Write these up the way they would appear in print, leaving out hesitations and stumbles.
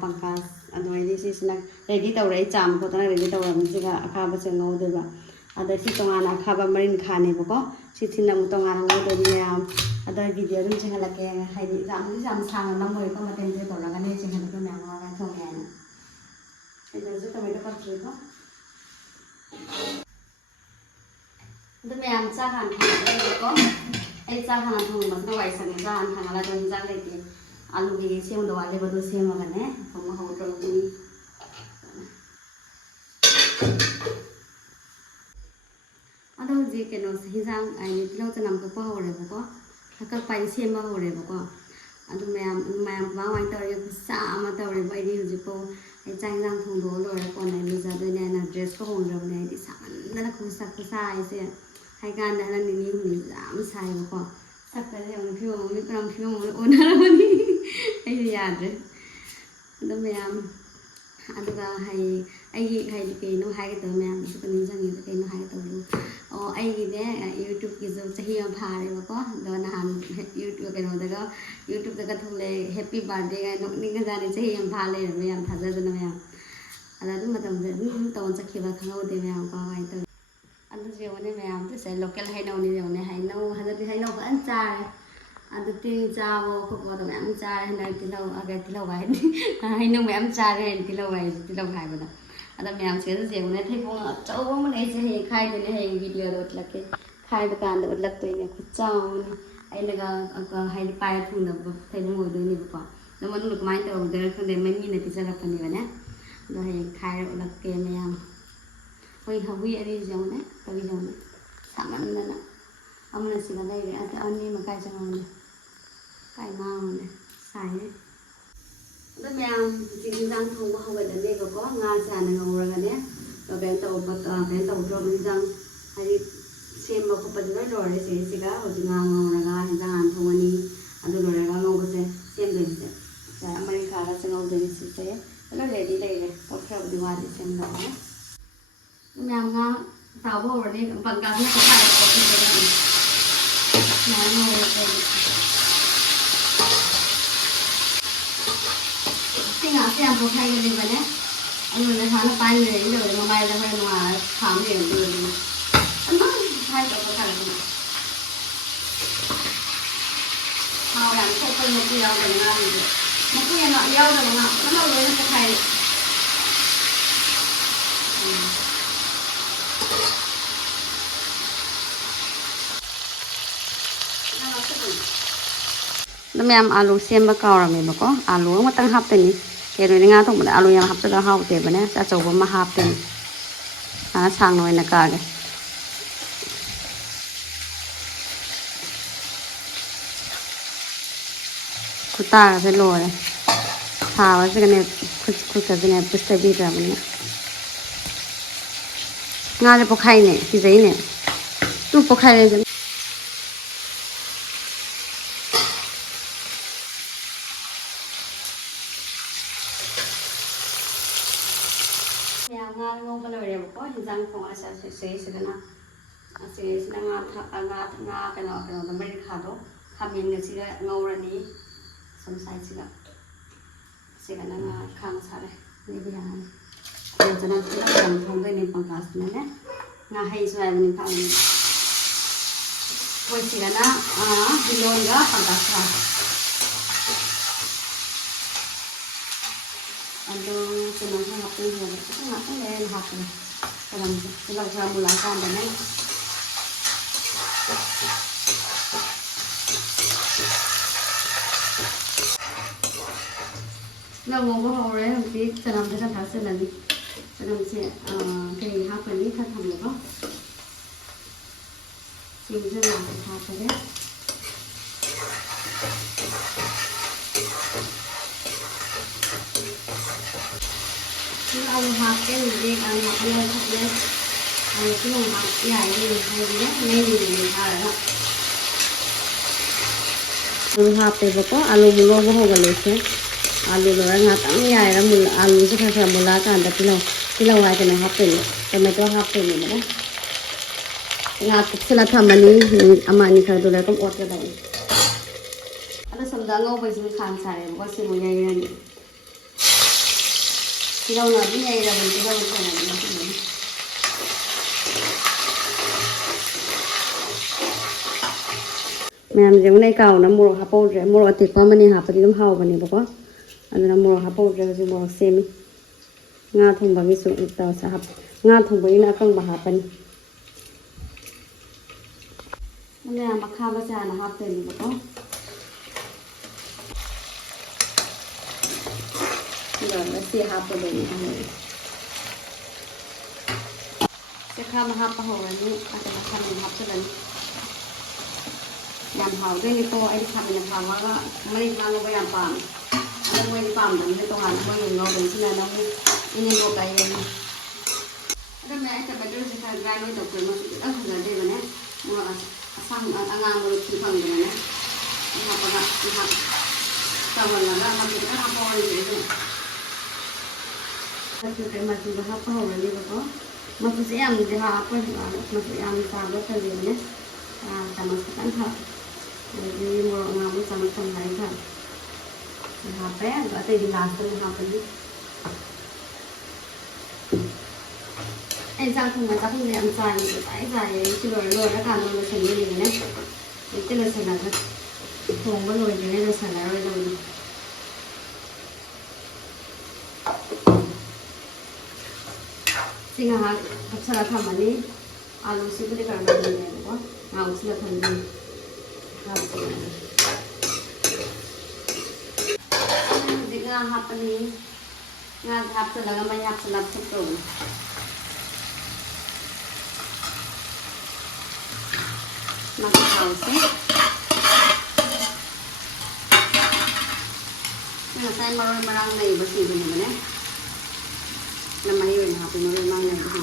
पंकास ready तौर चाम खोतना ready तौरमसीगा अखाब चंगौदेबा अदा सी तोंगाना अखाब मरिन खानेबको सी थिना तोंगाना ngौदेबी मैम अदा वीडियो दum चंगलके हाइदि जाम सांग नमोय को मतें जे तौरगने चंगलके मैम गा थोंगेना इदजु टमेटो कट्रीको अदा मैम चा खान खानेबको ए चा खाना थोंबसना वाइसने चा खान खानाला तो हिंजां लेते आलू के सेम दो वाले बदो सेम मगने हम होटल में अदो जे केनो हिजां आइ तिलो चनम को पहौरे बको हक पाइ सेम बहौरे बको अदो मैम मा वाइ तौरे सा अमा तौरे बाइदि हुजिको ए चाइजां थोंदो लोरे कोने लुजा दोने ना ड्रेस को होंद्रबने दि सामन खुसा आइसे हाइ गान ना निनि हुनि जाम साइ बको सकले उन फियो मी प्रम फियो ओनरबनी ai यादरे अदो मैम अदुगा हाइ आइगी हाइ के नो हाइ तो मैम सु कनि जंगी के नो हाइ तो ओ आइगी ने YouTube की जो चही भारे बको दो नहान YouTube के नो दगा YouTube दगा थुले हैप्पी बर्थडे गा नो निगा जाने चही भाले मैम थाजा दन मैम अदा दु मतम जे तोन चखिबा खंगौ दे मैम का हाइ तो अदु जेवने मैम तो से लोकल हाइ नो नि जेवने हाइ नो हदि हाइ नो अन चारे अदु तीन चावो खबो तो मैम चारे न तिलो अगे तिलो गाय हाइ नो मैम चारे तिलो गाय तिलो गाय बदा अदा मैम से जेवने थैबो चौबो मन ए जे खाइ देने है वीडियो दो लके खाइ द कान दो लक तोइने खुचाउनी ai लगा हाइ पाय थुंदब थैबो मोदोनि बको नमन लुक माइन तो दर खंदे मनी ने पिसा रखनी बने दो है खाइ लके मैम होई हबुई अरि जेवने तबि जेवने सामनना अमन सिगा लाइरे अत अन्नी मकाइ चंगने काय माने साइ द मैम जिंजां थोंबो हवदने बको nga चाने ngौरगने बेन तो ड्रो जिंजां हाइ सेम को पदलो लोरे से सिगा होजि nga ngौरगा हिंजां आन थोंगनी अदु लोरेगा ngौबसे सेम देसे सा अमरि खागा चंगौ देनि से लो रेडी लेरे ओफ्रा दिवाली सेम लो मैम nga ताबो ओरने पंगा ने को खाइ को देनि मैम ओरे सिंगा से हम खाइ गले बने अनु थाना पान ले लो ममाइ ला भइ नुआ खाम ले दो अनु खाइ तो खाइ लो हाउ यान को को मु याव दे ना मु को यान याव दे ना नो ले को खाइ मैम आलू सेम कावरमे बको आलू मतंग हापतेनी केरो nga thong बने आलू याम हापतगा हावते बने चा चौबो मा हापतेनी आना सांग नोइना कागे खुता से लोरे थावा से कने खुद का जने पुस्ते भी बने nga ले पोखाइ ने सिजै ने तू पोखाइ ले हिंजां थोंगा से ना कनो द मरि खादो खामिन गसिगा ngौरनी सम साइ सिगा ना खाम सारे नि बिहान जना तिला थोंगै नि पंकास ने ना हाइ सवाइ नि फानि कोइ सिगा ना बिलोंगा पंकास खा अदो चना हापे हो ना ले हापे कलम तिला खा मुला काम बने ना वो हो रहे हम भी चना से था से नदी चना से कहीं हापे नहीं था हम लोग चिंजन ना था पे आलू हाफ के मुझे आलू अलग खपले आलू की लोग हाफ यार ये नहीं खा रहा आलू हाफ पे बको आलू मुलो वो होगा लेके आलू लोग तंग यार मुल आलू से खा मुला का अंदर पिलो आए के हाफ पे टमाटो हाफ पे नहीं sila thamani amani khar do la kom ot ka dai ada samda ngau bai sin khan sare ko si mo yai ran sila na bi yai ra ban sila ko na ma'am je nai kaw na moro ha powder moro ti pa mani ha pa di dum haw bani ba ko adana moro ha powder si moro semi nga thong ba mi su ta sa hap nga thong ba ina kang ba ha pani ini yang bakal baca anak HP ni betul. Sudah mesti HP ni. Sekarang HP orang ni ada macam ni HP ni. Yang HP ni tu ada HP yang HP apa? Mereka nak yang pam. Ada mereka pam dan itu kan mereka nak beli sini nama ini mau kaya ni. Ada mereka betul sekarang gaya ni tu pun masuk. Aku dah ada mana? Mula sang angang mulut cipang dengan ya, ini apa nak lihat kawan lada masih kan apa orang itu, masih masih berapa orang ni betul, masih siang dia apa masih yang sahabat tadi ni, sama sekarang tak, jadi mau ngamu sama lain kan, apa ya, ada di lantai apa ni. Anh sang không phải ta không làm dài thì phải dài chứ rồi rồi nó càng rồi thành như này đấy tức là sẽ là thùng có rồi thì nó sẽ là rồi xin hả thật sự là thầm anh đi alu sih boleh kalau ada ni apa ngau sih lah thầm đi jika apa ni ngan hap selaga banyak selap setul masuk sausnya. Nah, saya marang nih bersih benar-benar. Namanya ini HP marang nih bersih.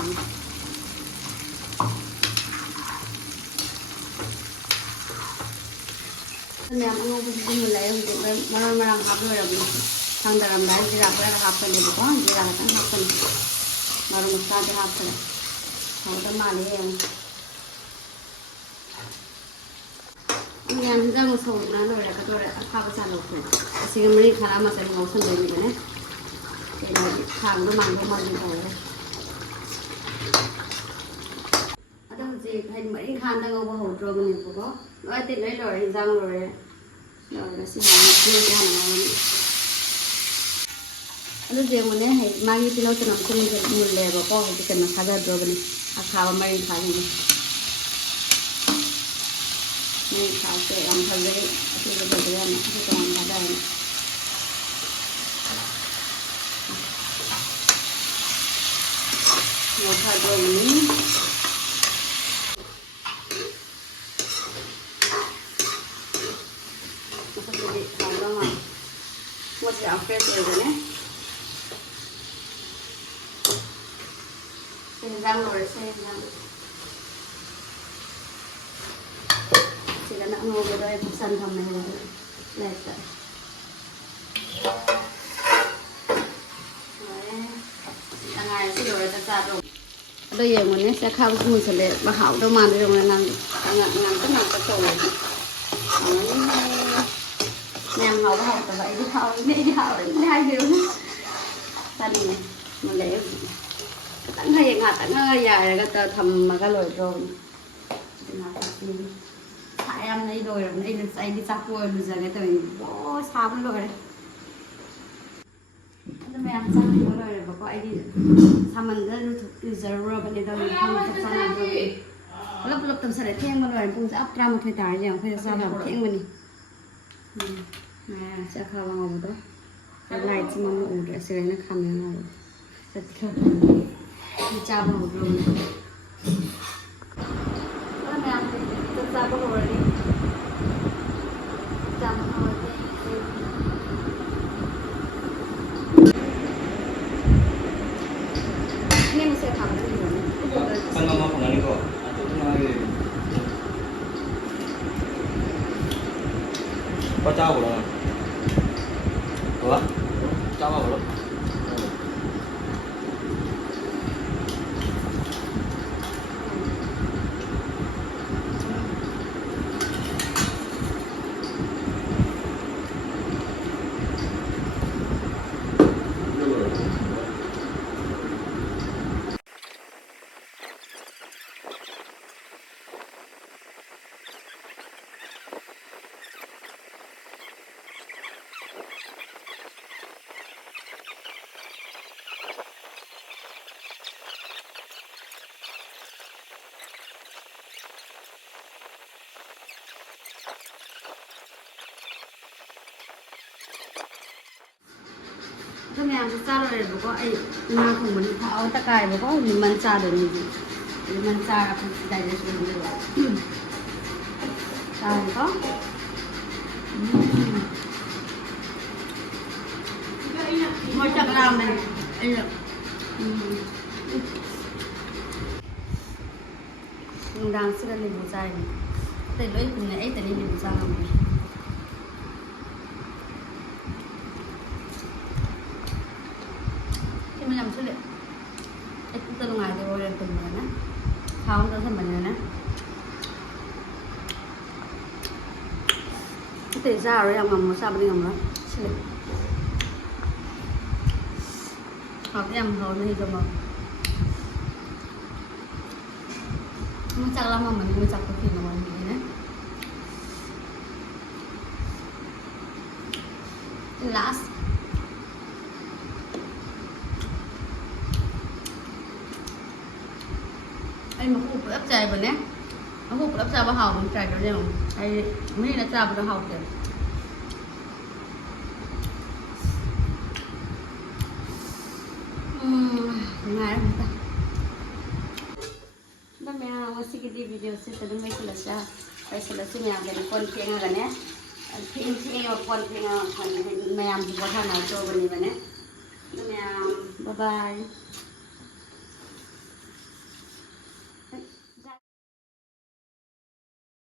Saya ambil bersih mulai untuk marang HP lagi. Sang dalam dah jerak berak HP ni bukan jerak kan HP. Marang mustahil HP. Kalau tu malah yang yang kita musuh mana orang kata orang apa sahaja pun. Asyik mereka kalau masa ni musuh ni kan? Jadi kalau mana mana orang. Ada mesti hari mereka khana ngau bahu drama ni pun. Orang tidak ada orang jang orang. Orang nasi manis ni kan orang. Ada je mana hari magi pilau tu nak kena mulai bapa hari kena khada drama ni. Akhawa mereka khana ni. Ini kalau saya ambil dari itu berbeda itu dengan ada ini. Masa dua ini. Masa jadi kalau mah masih upgrade lagi ni. Saya jangan. Sila nak ngobrol ay buksan kami letter. Tengah sih orang tercatat. Ada yang mana saya kau semua sila bahau tu mana yang mana nang tu nang tercatat. Nhằm hậu hậu từ vậy đi hậu đi hai điều. Tadi ni mulai. Tengah yang ngat tengah ya kata thầm mà cái lồi rồi. Em này rồi anh đi chắc rồi bây giờ cái thời bó sao rồi đấy mẹ ăn xong rồi và có ai đi sao mình ra từ giờ rồi bây giờ không tập sang rồi lớp tầm sẽ để thêm một rồi cũng sẽ ấp ra một thời đại gì không sao làm thêm mình nè sẽ khao vào đó cái này chỉ mong ngủ để sẽ nó khăm như nào sẽ theo đi chào vào rồi mẹ ăn tập ra có rồi đi có cháu của nó ủa cháu của nó cái mẹ ăn sao rồi bố có ai mà không muốn tháo tất cả bố có mình ăn sao được gì mình ăn sao là phải đại được rồi sao có mà chắc làm này đang sửa lại bộ trái này tại lỗi cùng này ấy tại nên bộ trái làm này khi mình làm sửa lại ấy tôi ngoài thì rồi làm từng này nè không tôi thêm mình này nè tại sao rồi làm ngầm sao bên ngầm đó sửa lại học em rồi thì rồi mà chắc lama mình chắc có khi nào mình này last anh mà hụt ấp chài vậy nhé nó hụt ấp chài bao hậu mình chài cái gì không ai mấy là chài bao hậu kìa ngày không ta masih video sih tadi mai selesai yang dari konfeng kan ya konfeng mayam di bawah na to bani bane bye bye